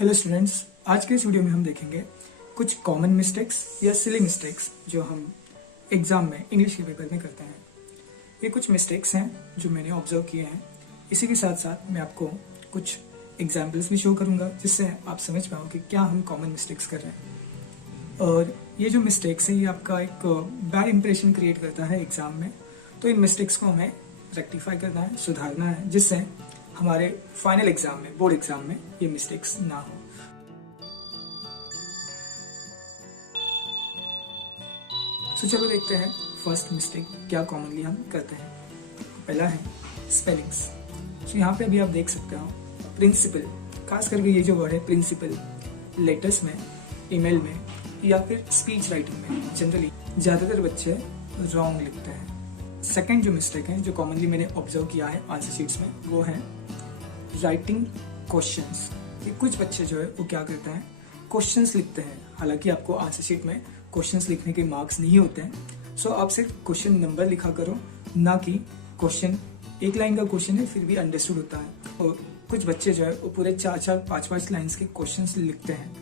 Hello students, आज के इस वीडियो में हम देखेंगे कुछ कॉमन मिस्टेक्स या सिली मिस्टेक्स जो हम एग्जाम में इंग्लिश के पेपर में करते हैं। ये कुछ मिस्टेक्स हैं जो मैंने ऑब्जर्व किए हैं। इसी के साथ साथ मैं आपको कुछ एग्जाम्पल्स भी शो करूंगा जिससे आप समझ पाओ कि क्या हम कॉमन मिस्टेक्स कर रहे हैं। और ये जो मिस्टेक्स है ये आपका एक बैड इंप्रेशन क्रिएट करता है एग्जाम में। तो इन मिस्टेक्स को हमें रेक्टिफाई करना है, सुधारना है, जिससे हमारे फाइनल एग्जाम में, बोर्ड एग्जाम में ये मिस्टेक्स ना हो। तो चलो देखते हैं फर्स्ट मिस्टेक क्या कॉमनली हम करते हैं। पहला है स्पेलिंग्स। तो यहाँ पे अभी आप देख सकते हो प्रिंसिपल, खास करके ये जो वर्ड है प्रिंसिपल, लेटर्स में, ईमेल में या फिर स्पीच राइटिंग में जनरली ज़्यादातर बच्चे रॉन्ग लिखते हैं। सेकंड जो मिस्टेक है जो कॉमनली मैंने ऑब्जर्व किया है आंसर शीट्स में वो है राइटिंग क्वेश्चंस। ये कुछ बच्चे जो है वो क्या करते हैं, क्वेश्चंस लिखते हैं। हालांकि आपको आंसर शीट में क्वेश्चंस लिखने के मार्क्स नहीं होते हैं, सो आप सिर्फ क्वेश्चन नंबर लिखा करो, ना कि क्वेश्चन। एक लाइन का क्वेश्चन है फिर भी अंडरस्टूड होता है। और कुछ बच्चे जो है वो पूरे 4-4, 5-5 लाइन्स के क्वेश्चंस लिखते हैं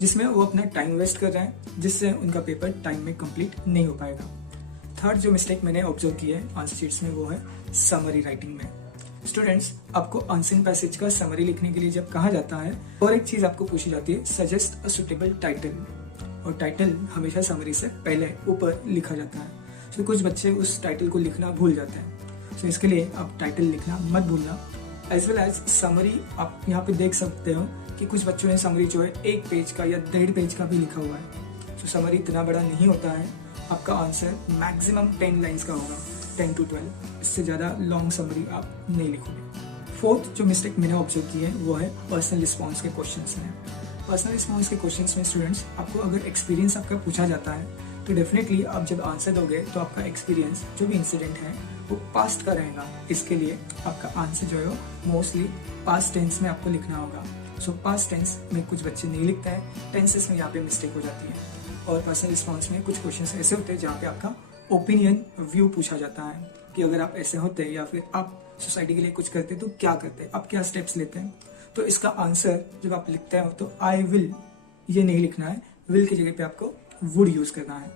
जिसमें वो अपना टाइम वेस्ट कर रहे हैं, जिससे उनका पेपर टाइम में कंप्लीट नहीं हो पाएगा। थर्ड जो मिस्टेक मैंने ऑब्जर्व की है आंसर शीट्स में वो है समरी राइटिंग में। स्टूडेंट्स, आपको आंसरिंग पैसेज का समरी लिखने के लिए जब कहा जाता है और एक चीज आपको पूछी जाती है, सजेस्ट अ सुटेबल टाइटल, और टाइटल हमेशा समरी से पहले ऊपर लिखा जाता है। तो कुछ बच्चे उस टाइटल को लिखना भूल जाते हैं। तो इसके लिए आप टाइटल लिखना मत भूलना। एज वेल एज समरी आप यहाँ पे देख सकते हो कि कुछ बच्चों ने समरी जो है 1 पेज का या 1.5 पेज का भी लिखा हुआ है। तो समरी इतना बड़ा नहीं होता है। आपका आंसर मैक्सिमम 10 लाइन्स का होगा, 10 to 12। इससे ज़्यादा लॉन्ग समरी आप नहीं लिखोगे। फोर्थ जो मिस्टेक मैंने ऑब्जर्व की है वो है पर्सनल रिस्पॉन्स के क्वेश्चंस में। पर्सनल रिस्पॉन्स के क्वेश्चंस में स्टूडेंट्स, आपको अगर एक्सपीरियंस आपका पूछा जाता है तो डेफिनेटली आप जब आंसर दोगे तो आपका एक्सपीरियंस, जो भी इंसिडेंट है वो पास्ट का रहेगा। इसके लिए आपका आंसर जो है वो मोस्टली पास्ट टेंस में आपको लिखना होगा। सो पास्ट टेंस में कुछ बच्चे नहीं लिखते हैं, टेंसेस में यहाँ पे मिस्टेक हो जाती है। और पर्सनल रिस्पॉन्स में कुछ क्वेश्चंस ऐसे होते हैं जहाँ पे आपका ओपिनियन, व्यू पूछा जाता है कि अगर आप ऐसे होते या फिर आप सोसाइटी के लिए कुछ करते तो क्या करते, आप क्या स्टेप्स लेते हैं। तो इसका आंसर जब आप लिखते हो तो आई विल ये नहीं लिखना है, विल की जगह पे आपको वुड यूज करना है।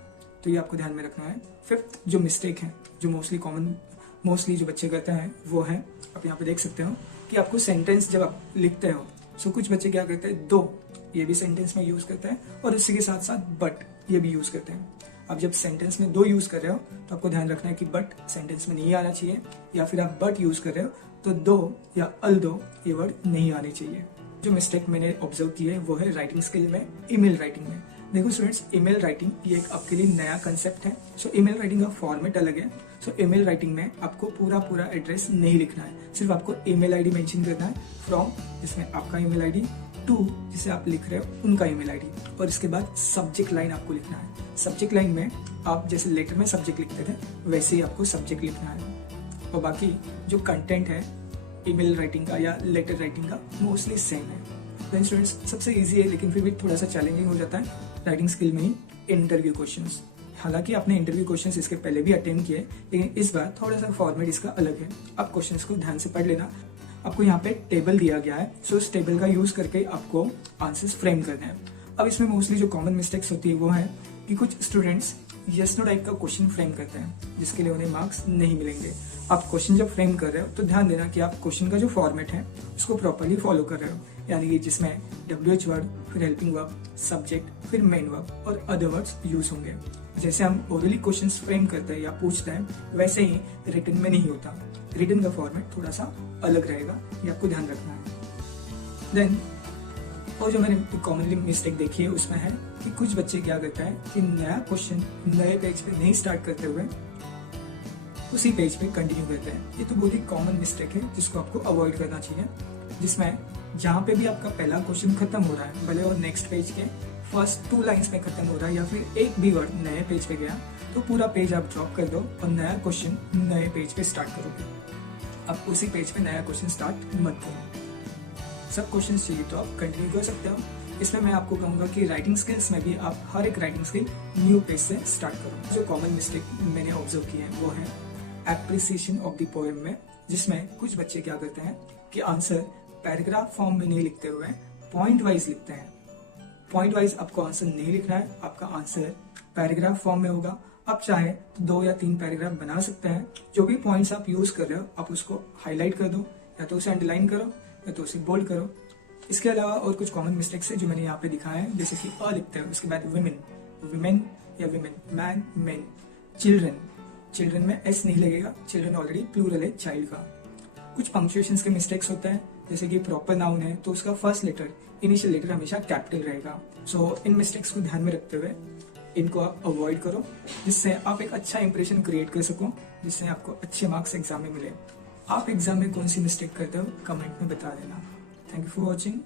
तो ये आपको ध्यान में रखना है। फिफ्थ जो मिस्टेक है जो मोस्टली जो बच्चे करते हैं वो है, आप यहाँ पे देख सकते हो कि आपको सेंटेंस जब आप लिखते हो, सो कुछ बच्चे क्या करते हैं, दो ये भी सेंटेंस में यूज करते हैं और इसी के साथ साथ बट ये भी यूज करते हैं। अब जब सेंटेंस में 2 यूज कर रहे हो तो आपको ध्यान रखना है कि बट सेंटेंस में नहीं आना चाहिए, या फिर आप बट यूज कर रहे हो तो दो या अल्दो ये वर्ड नहीं आने चाहिए। जो मिस्टेक मैंने ऑब्जर्व की है वो है राइटिंग स्किल में, ईमेल राइटिंग में। देखो स्टूडेंट्स, ईमेल राइटिंग ये एक आपके लिए नया कंसेप्ट है। सो ईमेल राइटिंग का फॉर्मेट अलग है। सो ईमेल राइटिंग में आपको पूरा एड्रेस नहीं लिखना है, सिर्फ आपको ईमेल आईडी मेंशन करना है, फ्रॉम जिसमें आपका ईमेल आईडी, टू जिसे आप लिख रहे हो उनका ईमेल आईडी, और इसके बाद सब्जेक्ट लाइन आपको लिखना है। सब्जेक्ट लाइन में आप जैसे लेटर में सब्जेक्ट लिखते थे वैसे ही आपको सब्जेक्ट लिखना है। और बाकी जो कंटेंट है ईमेल राइटिंग का या लेटर राइटिंग का मोस्टली सेम है। तो स्टूडेंट्स, सबसे इजी है लेकिन फिर भी थोड़ा सा चैलेंजिंग हो जाता है राइटिंग स्किल में ही इंटरव्यू क्वेश्चंस। हालांकि आपने इंटरव्यू क्वेश्चंस इसके पहले भी अटेम्प्ट किए, लेकिन इस बार थोड़ा सा फॉर्मेट इसका अलग है। आप क्वेश्चंस को ध्यान से पढ़ लेना। आपको यहाँ पे टेबल दिया गया है, सो इस टेबल का यूज करके आपको आंसर्स फ्रेम करने हैं। अब इसमें मोस्टली जो कॉमन मिस्टेक्स होती है वो है कि कुछ स्टूडेंट्स यस नो टाइप का क्वेश्चन फ्रेम करते हैं जिसके लिए उन्हें मार्क्स नहीं मिलेंगे। आप क्वेश्चन जब फ्रेम कर रहे हो तो ध्यान देना कि आप क्वेश्चन का जो फॉर्मेट है उसको प्रॉपर्ली फॉलो कर रहे हो, यानी कि जिसमें WH वर्ड, फिर हेल्पिंग वर्ब, सब्जेक्ट, फिर मेन वर्ब और अदर वर्ड्स यूज होंगे। जैसे हम ओरली क्वेश्चंस फ्रेम करते हैं या पूछते हैं वैसे ही रिटन में नहीं होता। रिटन का फॉर्मेट थोड़ा सा अलग रहेगा, ये आपको ध्यान रखना है। देन और जो मैंने कॉमनली मिस्टेक देखी है उसमें है कि कुछ बच्चे क्या करते हैं कि नया क्वेश्चन नए पेज पे नहीं स्टार्ट करते हुए उसी पेज पे कंटिन्यू करते हैं। ये तो बहुत ही कॉमन मिस्टेक है जिसको आपको अवॉइड करना चाहिए, जिसमें जहाँ पे भी आपका पहला क्वेश्चन खत्म हो रहा है, भले वो नेक्स्ट पेज के फर्स्ट 2 लाइन्स में खत्म हो रहा है या फिर एक भी वर्ड नए पेज पे गया, तो पूरा पेज आप ड्रॉप कर दो और नया क्वेश्चन नए पेज पे स्टार्ट करोगे। आप उसी पेज पे नया क्वेश्चन स्टार्ट मत करो। सब क्वेश्चन चाहिए तो आप कंटिन्यू कर सकते हो। इसमें मैं आपको कहूंगा कि राइटिंग स्किल्स में भी आप हर एक राइटिंग स्किल न्यू पेज से स्टार्ट करो। जो कॉमन मिस्टेक मैंने ऑब्जर्व की है वो है एप्रिसिएशन ऑफ द पोएम में, जिसमें कुछ बच्चे क्या करते हैं कि आंसर पैराग्राफ फॉर्म में नहीं लिखते हुए पॉइंट वाइज लिखते हैं। पॉइंट वाइज आपको आंसर नहीं लिखना है, आपका आंसर पैराग्राफ फॉर्म में होगा। आप चाहे तो 2 या 3 पैराग्राफ बना सकते हैं। जो भी पॉइंट्स आप यूज कर रहे हो आप उसको हाईलाइट कर दो, या तो उसे अंडरलाइन करो या तो उसे बोल्ड करो। इसके अलावा और कुछ कॉमन मिस्टेक्स है जो मैंने यहाँ पे दिखाए हैं, जैसे कि अ लिखते हैं, उसके बाद विमेन, विमेन या women, man, main, children, children में एस नहीं लगेगा, चिल्ड्रन ऑलरेडी प्लूरल है चाइल्ड का। कुछ पंक्चुएशंस के मिस्टेक्स होते हैं, जैसे कि प्रॉपर नाउन है तो उसका फर्स्ट लेटर, इनिशियल लेटर हमेशा कैपिटल रहेगा। सो इन मिस्टेक्स को ध्यान में रखते हुए इनको अवॉइड करो, जिससे आप एक अच्छा इंप्रेशन क्रिएट कर सको, जिससे आपको अच्छे मार्क्स एग्जाम में मिले। आप एग्जाम में कौन सी मिस्टेक करते हो कमेंट में बता देना। Thank you for watching.